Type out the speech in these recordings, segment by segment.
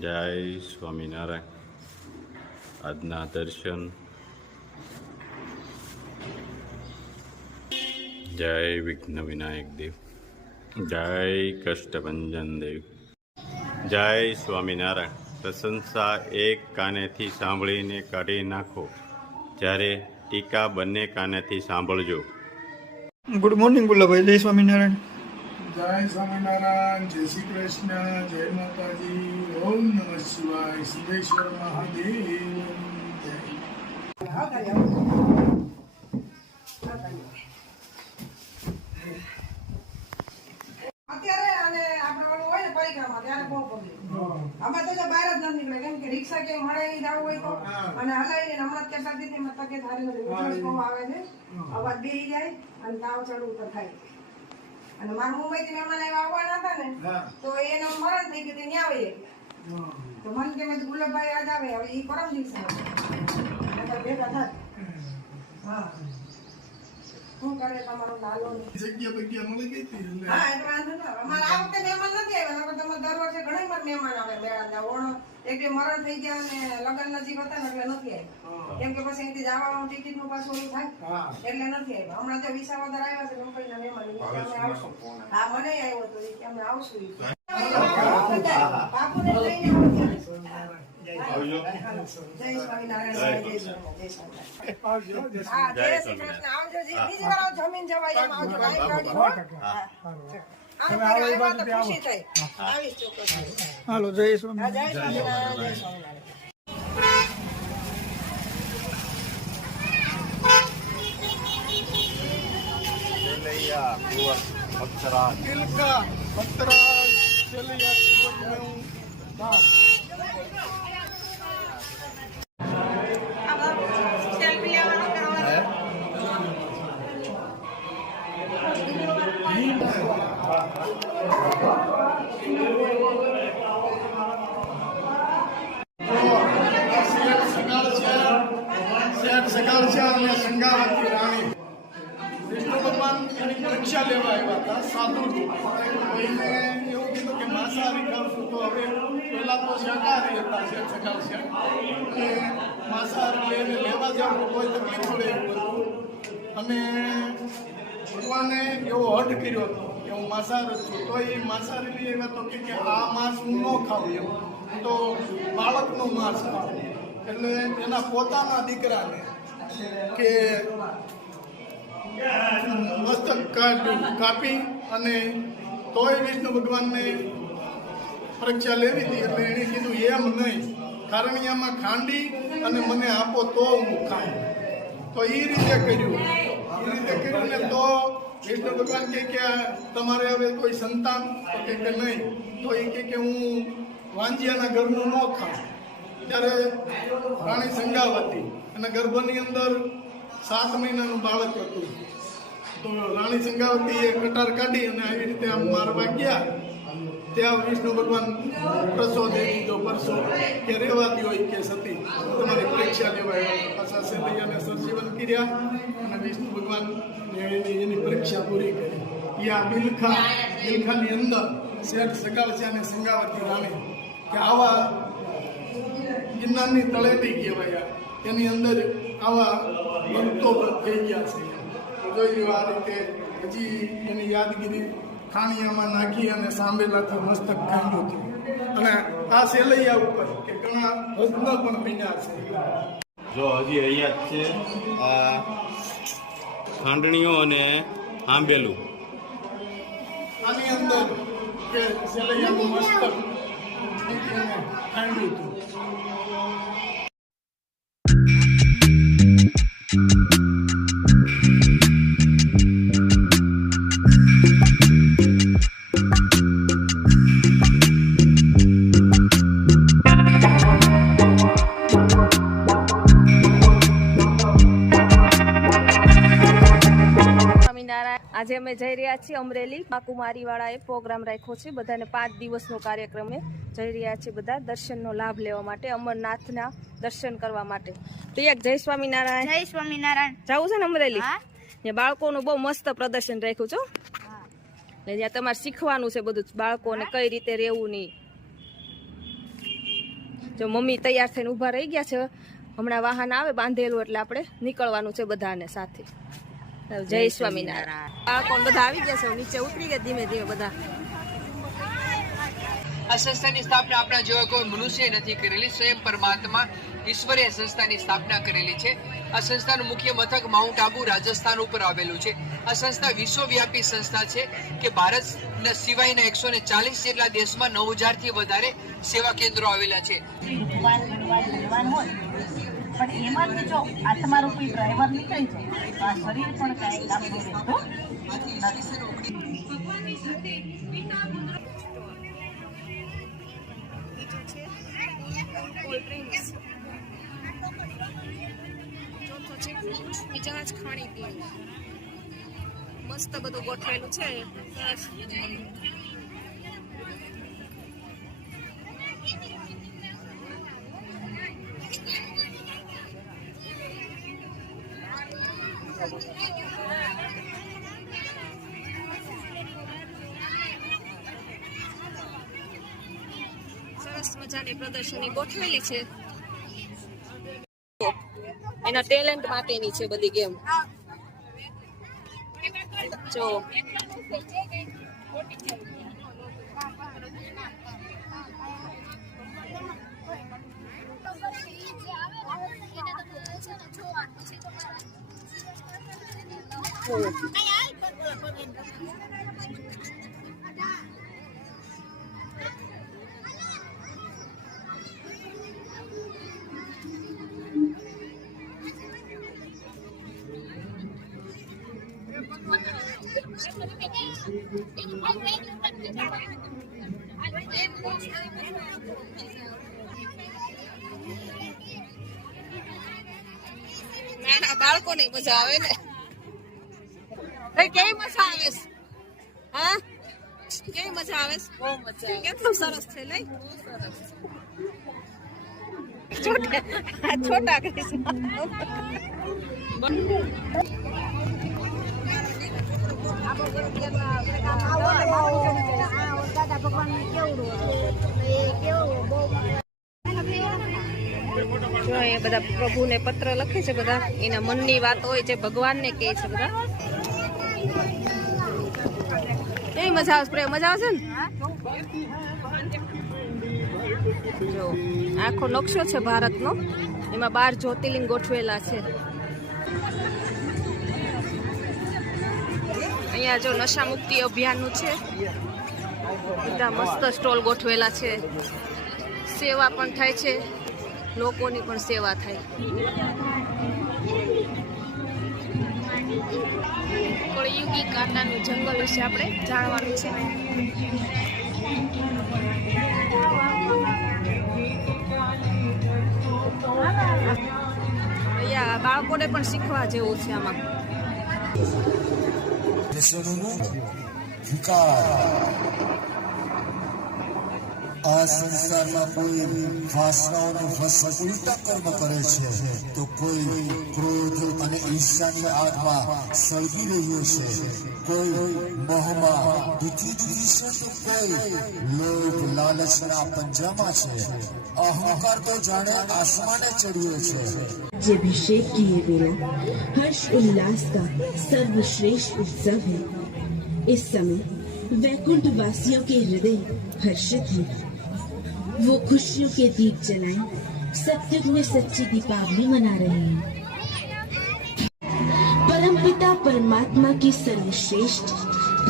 જય સ્વામિનારાયણ. આજના દર્શન. જય વિઘ્ન વિનાયક દેવ. જય કષ્ટભંજન દેવ. જય સ્વામિનારાયણ. પ્રશંસા એક કાનેથી સાંભળીને કાઢી નાખો, જ્યારે ટીકા બંને કાનેથી સાંભળજો. Good morning Gulabhai. જય સ્વામિનારાયણ. જય સ્વામિનારાયણ. જય શ્રી કૃષ્ણ. જય માતાજી. ઓમ નમઃ શિવાય. સિદ્ધેશ્વર મહાદેવ. અત્યારે અને આપણે ઓલું હોય ને પરીક્ષામાં ત્યારે બહુ પબ્લિક અમે તો બહાર જ નથી નીકળે, કેમ કે રિક્ષા કે મળે નહીં જવું હોય તો અને હલાવીને હમણાં કહેતા હતી મતલબ કે ધારી નથી આવે છે, અવાજ બેસી જાય અને તાવ ચડવું તો થાય. અને મારા મુંબઈ થી મહેમાન આવવાના હતા ને તો એનું મરણ થઈ ગયું ત્યાં આવે તો મન કે મેં ગુલાબભાઈ આજ આવે, હવે એ પરમ દિવસે ભેગા થાય. હા શું કરે તમારો લાલો જગ્યા બગ્યા મળી ગઈ હતી. હા એટલે વાંધો ના. અમારે આ વખતે મહેમાન નથી આવ્યા, તમારે દર વર્ષે ઘણા વાર મહેમાન આવે મેળા. ઓણ એક બે મરણ થઈ ગયા અને લગ્ન નજીક હતા ને એટલે નથી આવ્યા, કેમ કે પછી અહીંથી જવાનું ટિકિટ નું પાછું ઓલું થાય એટલે નથી આવ્યા. હમણાં જો વિસાવદર આવ્યા છે કંપનીના મહેમાન, અમે આવશું. હા મને આવ્યો હતો કે અમે આવશું. બાપુને લઈને આવજો. જય સ્વામિનારાયણ. જય સ્વામિનારાયણ. હા જય શ્રી કૃષ્ણ. આવજો જી. બીજી વાર જમીન જવાય એમ આવજો. ગાડી ગાડી હો. ખુશી થઈ આવીશ ચોક્કસ. હાલો. જય જય સ્વામિનારાયણ. સ્વામિનારાયણ. જય સ્વામિનારાયણ. तिलका भक्तराज चलिया धाम. સંગાવતી રાણી વિષ્ણુ ભગવાન એની પરીક્ષા લેવા આવ્યા હતા. સાધુ કોઈને એવું કીધું કે માંસાહારી ખાવશું તો હવે પહેલા તો શાકાહારી હતા કે માંસાહારી લઈને લેવા જાવ તો કોઈ તકલીફ પડે એવું હતું. અને ભગવાને એવો હઠ કર્યો હતો કે હું માંસાહાર જ છું, તો એ માંસાહારી લઈ આવ્યા તો કે આ માંસ હું ન ખાવું, એવું તો બાળકનું માંસ ખાવું. એટલે એના પોતાના દીકરાને કે મસ્તક કાપી અને તોય વિષ્ણુ ભગવાનને પરીક્ષા લેવી હતી. એટલે એણે કીધું એમ નહીં, કારણિયામાં ખાંડી અને મને આપો તો હું ખાઉં. તો એ રીતે કર્યું ને તો વિષ્ણુ ભગવાન કે તમારે હવે કોઈ સંતાન કે નહીં, તો એ કે હું વાંજિયાના ઘરનું ન ખાઉં. ત્યારે રાણી સંગાવતી અને ગર્ભની અંદર 7 મહિનાનું બાળક હતું. તો રાણી સંગાવતીએ કટાર કાઢી અને આવી રીતે આમ મારવા ગયા. ત્યાં વિષ્ણુ ભગવાન પ્રસો દે દીધો, પરસો કે રેવા દો કે સતી તમારી પરીક્ષા લેવાય. પાછા સેલૈયાને સરજીવન કર્યા અને વિષ્ણુ ભગવાન એની પરીક્ષા પૂરી કરી. આ બિલખાની અંદર શેઠ સકાળસિયા અને સંગાવતી રાણી કે આવા ગિરનારની તળેટી કહેવાય, એની અંદર આવા ભક્તો થઈ ગયા છે. જોઈ આ રીતે હજી એની યાદગીરી ખાણિયામાં નાખી અને સાંભેલાથી મસ્તક કાઢ્યું હતું. અને આ સેલૈયા ઉપર કે ઘણા રત્ન પણ બન્યા છે. જો હજી અહીંયા જ છે આ ખાંડણીઓ અને આંબેલું. આની અંદર કે સેલૈયાનું મસ્તક કાઢ્યું હતું. આજે અમે જઈ રહ્યા છીએ અમરેલી. કુમારી વાળાએ પ્રોગ્રામ રાખ્યો છે, બધાને 5 દિવસનો કાર્યક્રમ જઈ રહ્યા છીએ બધા દર્શનનો લાભ લેવા માટે, અમરનાથના દર્શન કરવા માટે. તો એક જય સ્વામિનારાયણ. જય સ્વામિનારાયણ. જવું છે ને અમરેલી? ત્યાં બાળકોનું બહુ મસ્ત પ્રદર્શન રાખ્યું છે. એટલે જ્યાં તમારે શીખવાનું છે બધું, બાળકોને કઈ રીતે રહેવું નહીં. જો મમ્મી તૈયાર થઈને ઊભા રહી ગયા છે. હમણાં વાહન આવે બાંધેલું એટલે આપણે નીકળવાનું છે બધાને સાથે. જય સ્વામિનારાયણ. બાળકો બધા આવી ગયા છે, નીચે ઉતરી ગયા ધીમે ધીમે બધા. આ સંસ્થાની સ્થાપના આપણા જેવા કોઈ મનુષ્ય નથી કરેલી, સ્વયં પરમાત્મા ઈશ્વરે આ સંસ્થાની સ્થાપના કરેલી છે. આ સંસ્થાનું મુખ્ય મથક માઉન્ટ આબુ રાજસ્થાન ઉપર આવેલું છે. આ સંસ્થા વિશ્વવ્યાપી સંસ્થા છે કે ભારતના સિવાયના 140 જેટલા દેશમાં 9000 થી વધારે સેવા કેન્દ્રો આવેલા છે. પણ એમાંથી જો આત્મારૂપી ડ્રાઈવર નીકળી જાય તો આ શરીર પણ કાંઈ કામનું રહેતું બીજા જ ખાણી પીણી મસ્ત બધું ગોઠવેલું છે. સરસ મજાની પ્રદર્શની ગોઠવેલી છે. એના ટેલેન્ટ માટેની છે બધી ગેમ. જો નાના બાળકોને મજા આવે ને. કેવી મજા આવે? હા, કેવી મજા આવે? બહુ મજા આવે. કેટલું સરસ છે લઈ. છોટા કૃષ્ણ જો એ બધા પ્રભુને પત્ર લખે છે, બધા એના મનની વાત હોય છે, ભગવાનને કહે છે બધા. કેવી મજા આવે? મજા આવશે ને? જો આખો નકશો છે ભારતનો, એમાં 12 જ્યોતિર્લિંગ ગોઠવેલા છે. અહીંયા જો નશા મુક્તિ અભિયાનનું છે, બધા મસ્ત સ્ટોલ ગોઠવેલા છે. સેવા પણ થાય છે, લોકોની પણ સેવા થાય. કળિયુગી કાંટાનું જંગલ વિશે આપણે જાણવાનું છે. અહીંયા બાળકોને પણ શીખવા જેવું છે આમાં. આ સંસારમાં કોઈ વાસનાઓનો વશ ઉલટા કર્મ કરે છે, તો કોઈ ક્રોધ અને ઈર્ષ્યાની આગમાં સળગી રહ્યો છે, કોઈ મોહમાં દુઃખી છે, તો કોઈ લોભ લાલચના પંજામાં છે. અહંકાર તો જાણે આસમાને ચડ્યો છે. अभिषेक की ये बेला हर्ष उल्लास का सर्वश्रेष्ठ उत्सव है. इस समय वैकुंठ वासियों के हृदय हर्षित हैं. वो खुशियों के दीप जलाएं, सत्युग में सच्ची दीपावली मना रहे हैं. परमपिता परमात्मा की सर्वश्रेष्ठ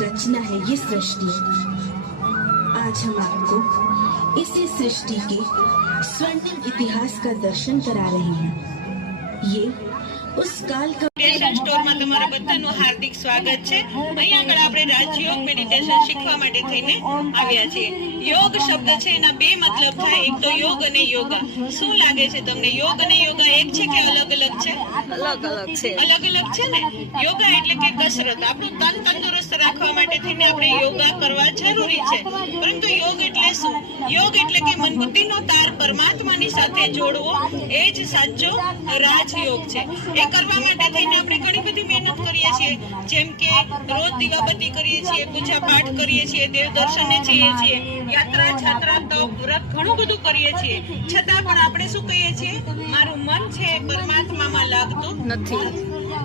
रचना है ये सृष्टि. आज हम आपको इसी सृष्टि के स्वर्णिम इतिहास का दर्शन करा रहे हैं. ये उस काल का મેડિટેશન સ્ટોરમાં તમારા બધાનું હાર્દિક સ્વાગત છે. અહીંયા આગળ આપણે રાજયોગ મેડિટેશન શીખવા માટે થઈને આવ્યા છીએ. યોગ શબ્દ છે એના બે મતલબ થાય, એક તો યોગ અને યોગા. શું લાગે છે તમને, યોગ અને યોગા એક છે કે અલગ અલગ છે? અલગ અલગ છે. અલગ અલગ છે ને. યોગા એટલે કે કસરત, આપણું તન તંદુરસ્ત રાખવા માટે થઈને આપણે યોગા કરવા જરૂરી છે. પરંતુ યોગ એટલે શું? યોગ એટલે કે મન બુદ્ધિનો તાર પરમાત્માની સાથે જોડવો, એ જ સાચો રાજયોગ છે. એ કરવા માટે થઈને આપણે ઘણી બધી મહેનત કરીએ છીએ, જેમ કે રોજ દીવાબત્તી કરીએ છીએ, પૂજા પાઠ કરીએ છીએ, દેવ દર્શને જઈએ છીએ. યાત્રા છાત્રા તપ વ્રત ઘણું બધું કરીએ છીએ, છતાં પણ આપણે શું કહીએ છીએ? મારું મન છે પરમાત્મામાં લાગતું નથી.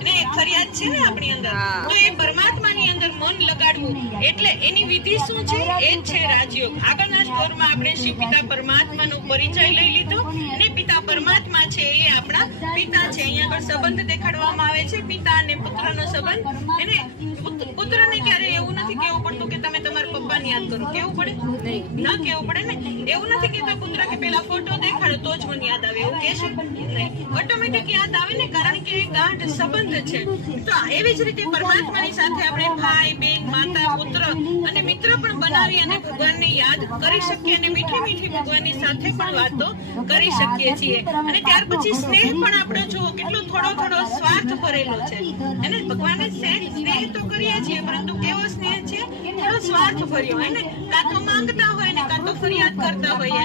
ને ફરિયાદ છે ને આપણી અંદર. તો એ પરમાત્માની અંદર મન લગાડવું એટલે એની વિધિ શું છે? એ જ છે રાજયોગ. આગળના સ્તરમાં આપણે શ્રી પિતા પરમાત્માનો પરિચય લઈ લીધો અને પિતા પરમાત્મા છે એ આપણા પિતા છે. અહીંયા આગળ સંબંધ દેખાડવામાં આવે છે, પિતા અને પુત્રનો સંબંધ. એને પુત્રને ક્યારે એવું નથી કેવું પડતું કે તમે તમારા પપ્પાને યાદ કરો. કેવું પડે? ના કેવું પડે ને. એવું નથી કેતો પુત્ર કે પેલા ફોટો દેખાડો તો જ મને યાદ આવે, એવું કહેશે નહીં. ઓટોમેટિક યાદ આવે ને, કારણ કે ગાઢ સંબંધ છે. તો એવી જ રીતે પરમાત્માની સાથે આપણે ભાઈ બહેન માતા પુત્ર અને મિત્ર પણ બનાવી અને ભગવાનને યાદ કરી શકીએ અને મીઠી મીઠી ભગવાનની સાથે પણ વાતો કરી શકીએ છીએ. અને ત્યાર પછી સ્નેહ પણ આપણો જુઓ કેટલો થોડો થોડો સ્વાર્થ ભરેલો છે. અને ભગવાનને સ્નેહ તો કરીએ છીએ, પરંતુ કેવો સ્નેહ છે? થોડો સ્વાર્થ ભર્યો. એને કાં તો માંગતા હોય ને કાં તો ફરિયાદ કરતા હોઈએ.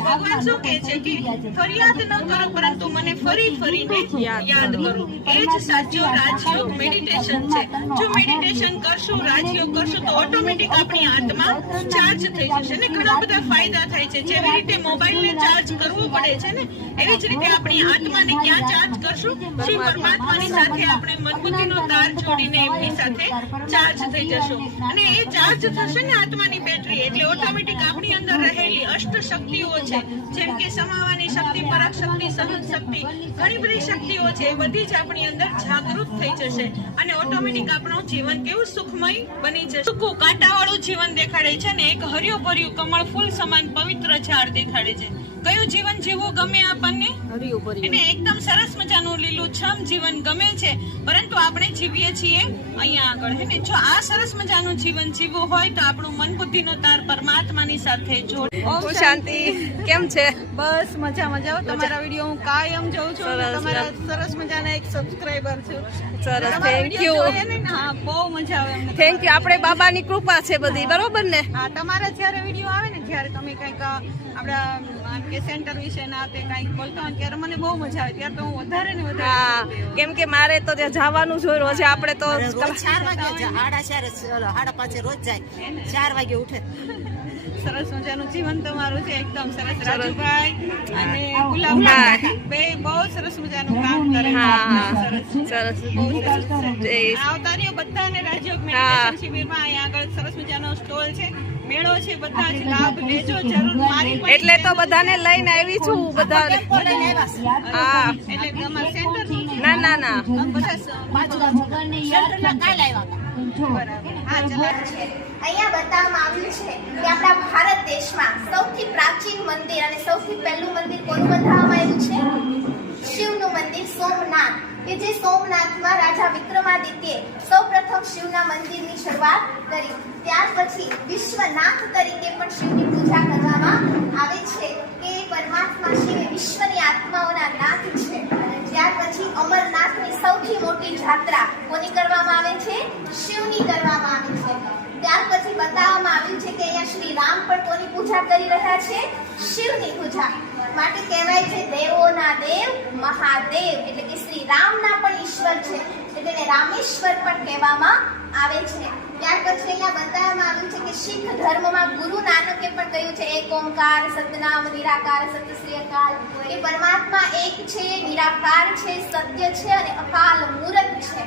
ભગવાન શું કહે છે કે ફરિયાદ ન કરો, પરંતુ મને ફરી ફરીને યાદ કરો. એ જ સાચો રાજયોગ મેડિટેશન છે. જો મેડિટેશન કરશું, રાજયોગ કરશું તો ઓટોમેટિક આપણી આત્મા ચાર્જ થઈ જશે અને ઘણા બધા ફાયદા થાય છે. જેવી રીતે મોબાઈલને ચાર્જ કરવું પડે છે ને, એવી જ રીતે આપણી આત્માને ક્યાં ચાર્જ કરશું? શ્રી પરમાત્માની સાથે આપણે મનબુદ્ધિનો તાર જોડીને એમની સાથે ચાર્જ થઈ જશું અને એ ચાર્જ થશે ને આત્માની બેટરી, એટલે ઓટોમેટિક આપણી અંદર રહેલી અષ્ટ શક્તિઓ છે, જેમ કે સમાવાની શક્તિ, પરાગ શક્તિ, સહન શક્તિ, ઘણી બધી શક્તિઓ છે, એ બધી જ આપણી અંદર જાગૃત થઈ જશે અને ઓટોમેટિક આપણું જીવન કેવું સુખમય બની જશે. સૂકું કાંટાવાળું જીવન દેખાડે છે ને એક હર્યું ભર્યું કમળ ફૂલ સમાન પવિત્ર ઝાડ દેખાડે છે. કયું જીવન જીવવું ગમે આપણને? એને એકદમ સરસ મજાનું લીલુંછમ જીવન ગમે છે, પરંતુ આપણે જીવીએ છીએ અહીંયા આગળ. હે ને, જો આ સરસ મજાનું જીવન જીવવું હોય તો આપણું મન બુદ્ધિનો તાર પરમાત્માની સાથે જોડ. ઓમ શાંતિ. કેમ છે? બસ મજા મજા. તમારા વિડીયો હું કાયમ જોઉં છું. તમારા સરસ મજાના એક સબસ્ક્રાઇબર છું. સરસ, થેન્ક યુ. હા, બહુ મજા આવે અમને. Thank you. આપણે બાબાની કૃપા છે બધી, બરોબર ને? હા, તમારા જ્યારે વિડીયો આવે ને, જ્યારે તમે કંઈક આપણા કે સેન્ટર વિશે ના તે કંઈક બોલતા હોય ત્યારે મને બહુ મજા આવે. ત્યારે તો હું વધારે ને વધારે. હા, કેમ કે મારે તો ત્યાં જવાનું જ હોય રોજે. આપણે તો 4 વાગે 5:30 રોજ જાય, 4 વાગે ઉઠે. સરસ મજાનું જીવન તમારું છે, એકદમ સરસ. રાજુભાઈ અને ગુલાબભાઈ બે બહુ સરસ મજાનું કામ કરે. સરસ. આવતા રહ્યો બધાને રાજયોગ મેડિટેશન શિબિરમાં. અહીંયા આગળ સરસ મજાનો સ્ટોલ છે, મેળો છે, બધા જ લાભ લેજો જરૂર. મારી એટલે તો બધાને લઈને આવી છું. બધા હા, એટલે તમારા સેન્ટર ના ના ના બધા સેન્ટરના કાલ આવ્યા. અહીંયા બતાવવામાં આવ્યું છે કે આપણા ભારત દેશમાં સૌથી પ્રાચીન મંદિર અને સૌથી પહેલું મંદિર કોનું બંધાવવામાં આવ્યું છે? શિવનું મંદિર સોમનાથ, કે જે સોમનાથમાં રાજા વિક્રમાદિત્યે સૌપ્રથમ શિવના મંદિરની શરૂઆત કરી. ત્યાર પછી વિશ્વનાથ તરીકે પણ શિવની પૂજા કરવામાં આવે છે કે પરમાત્મા શિવ વિશ્વની આત્માઓના નાથ છે. ત્યાર પછી અમરનાથની સૌથી મોટી જાત્રા કોની કરવામાં આવે છે? શિવની કરવામાં આવે છે. ત્યાર પછી બતાવવામાં આવ્યું છે કે અહીંયા શ્રી રામ પણ કોની પૂજા કરી રહ્યા છે? શિવની પૂજા. માટે કહેવાય છે દેવોના દેવ મહાદેવ, એટલે કે શ્રી રામના પણ ઈશ્વર છે, એટલે તેને રામેશ્વર પણ કહેવામાં આવે છે. ત્યાર પછી અહીંયા બતાવવામાં આવ્યું છે કે શીખ ધર્મમાં ગુરુ નાનકે પણ કહ્યું છે એક ઓમકાર સતનામ નિરાકાર સત્ય શ્રી અકાલ, એ પરમાત્મા એક છે, નિરાકાર છે, સત્ય છે અને અકાલ મૂરત છે.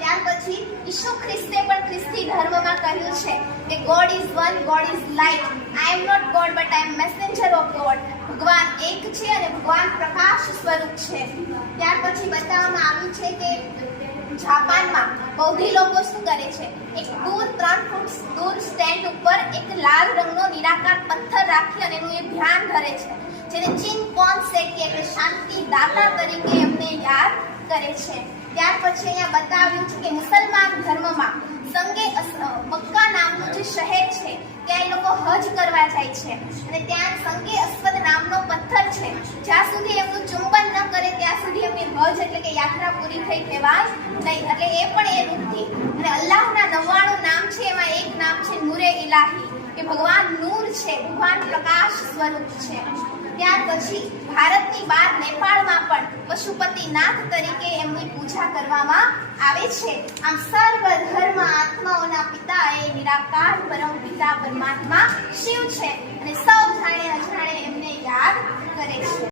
ત્યાર પછી ઈસુ ખ્રિસ્તે પણ ખ્રિસ્તી ધર્મમાં કહ્યું છે કે God is one, God is light, I am not God but I am messenger of God. ભગવાન એક છે અને ભગવાન પ્રકાશ સ્વરૂપ છે. ત્યાર પછી બતાવવામાં આવ્યું છે કે જાપાનમાં બૌદ્ધિ લોકો શું કરે છે? એક દૂર 3 ફૂટ દૂર સ્ટેન્ડ ઉપર એક લાલ રંગનો નિરાકાર પથ્થર રાખી અને એનું એ ધ્યાન ધરે છે, જેને ચિંપોન સેકી એટલે શાંતિ દાતા તરીકે એમને યાદ કરે છે. ત્યાર પછી અહીંયા બતાવ્યું છે કે મુસલમાન ધર્મમાં સંગે મક્કા નામનું જે શહેર છે ત્યાં એ લોકો હજ કરવા જાય છે અને ત્યાં સંગે અસ્વદ નામનો પથ્થર છે. જ્યાં સુધી એમનું ચુંબન ન કરે ત્યાં સુધી એમની હજ એટલે કે યાત્રા પૂરી થઈ કહેવાય નહીં. એટલે એ પણ એ રૂપથી. અને અલ્લાહના 99 નામ છે, એમાં એક નામ છે નૂરે ઇલાહી. કે ભગવાન નૂર છે, ભગવાન પ્રકાશ સ્વરૂપ છે. ત્યાર પછી ભારતની બહાર નેપાળમાં પણ પશુપતિનાથ તરીકે એમની પૂજા કરવામાં આવે છે. આમ સર્વ ધર્મ આત્માઓના પિતા એ નિરાકાર પરમ પિતા પરમાત્મા શિવ છે અને સૌ જાણે અજાણે